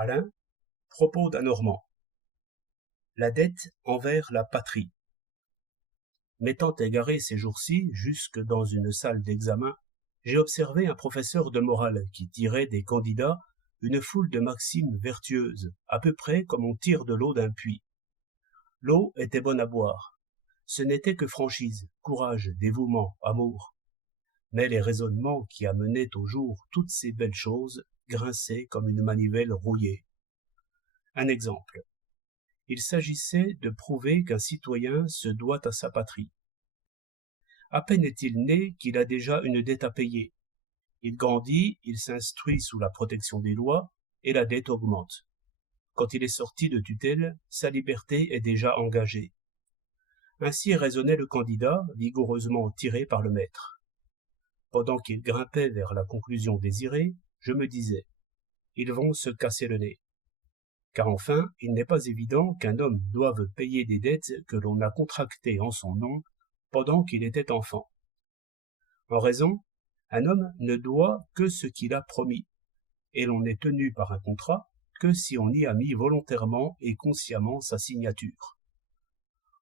Alain, propos d'un Normand. La dette envers la patrie. M'étant égaré ces jours-ci jusque dans une salle d'examen, j'ai observé un professeur de morale qui tirait des candidats une foule de maximes vertueuses, à peu près comme on tire de l'eau d'un puits. L'eau était bonne à boire. Ce n'était que franchise, courage, dévouement, amour. Mais les raisonnements qui amenaient au jour toutes ces belles choses grinçaient comme une manivelle rouillée. Un exemple. Il s'agissait de prouver qu'un citoyen se doit à sa patrie. À peine est-il né qu'il a déjà une dette à payer. Il grandit, il s'instruit sous la protection des lois, et la dette augmente. Quand il est sorti de tutelle, sa liberté est déjà engagée. Ainsi raisonnait le candidat, vigoureusement tiré par le maître. Pendant qu'il grimpait vers la conclusion désirée, je me disais, ils vont se casser le nez. Car enfin, il n'est pas évident qu'un homme doive payer des dettes que l'on a contractées en son nom pendant qu'il était enfant. En raison, un homme ne doit que ce qu'il a promis, et l'on n'est tenu par un contrat que si on y a mis volontairement et consciemment sa signature.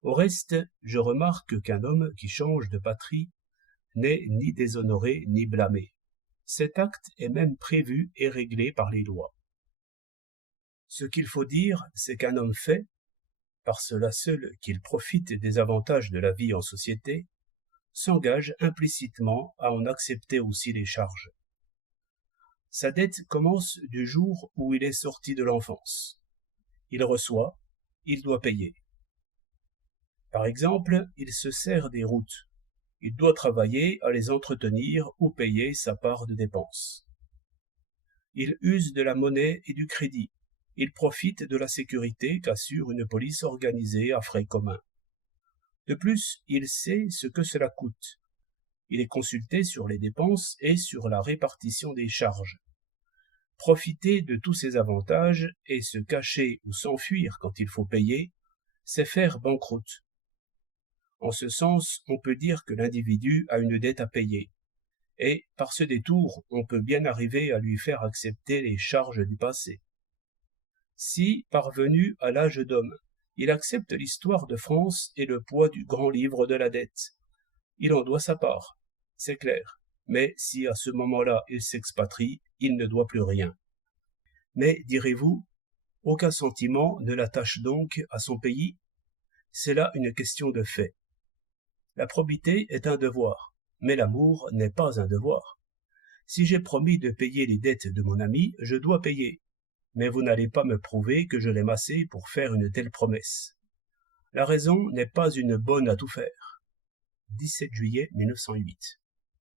Au reste, je remarque qu'un homme qui change de patrie n'est ni déshonoré ni blâmé. Cet acte est même prévu et réglé par les lois. Ce qu'il faut dire, c'est qu'un homme fait, par cela seul qu'il profite des avantages de la vie en société, s'engage implicitement à en accepter aussi les charges. Sa dette commence du jour où il est sorti de l'enfance. Il reçoit, il doit payer. Par exemple, il se sert des routes. Il doit travailler à les entretenir ou payer sa part de dépenses. Il use de la monnaie et du crédit. Il profite de la sécurité qu'assure une police organisée à frais communs. De plus, il sait ce que cela coûte. Il est consulté sur les dépenses et sur la répartition des charges. Profiter de tous ces avantages et se cacher ou s'enfuir quand il faut payer, c'est faire banqueroute. En ce sens, on peut dire que l'individu a une dette à payer, et par ce détour, on peut bien arriver à lui faire accepter les charges du passé. Si, parvenu à l'âge d'homme, il accepte l'histoire de France et le poids du grand livre de la dette, il en doit sa part, c'est clair, mais si à ce moment-là il s'expatrie, il ne doit plus rien. Mais, direz-vous, aucun sentiment ne l'attache donc à son pays? C'est là une question de fait. La probité est un devoir, mais l'amour n'est pas un devoir. Si j'ai promis de payer les dettes de mon ami, je dois payer, mais vous n'allez pas me prouver que je l'aime assez pour faire une telle promesse. La raison n'est pas une bonne à tout faire. 17 juillet 1908.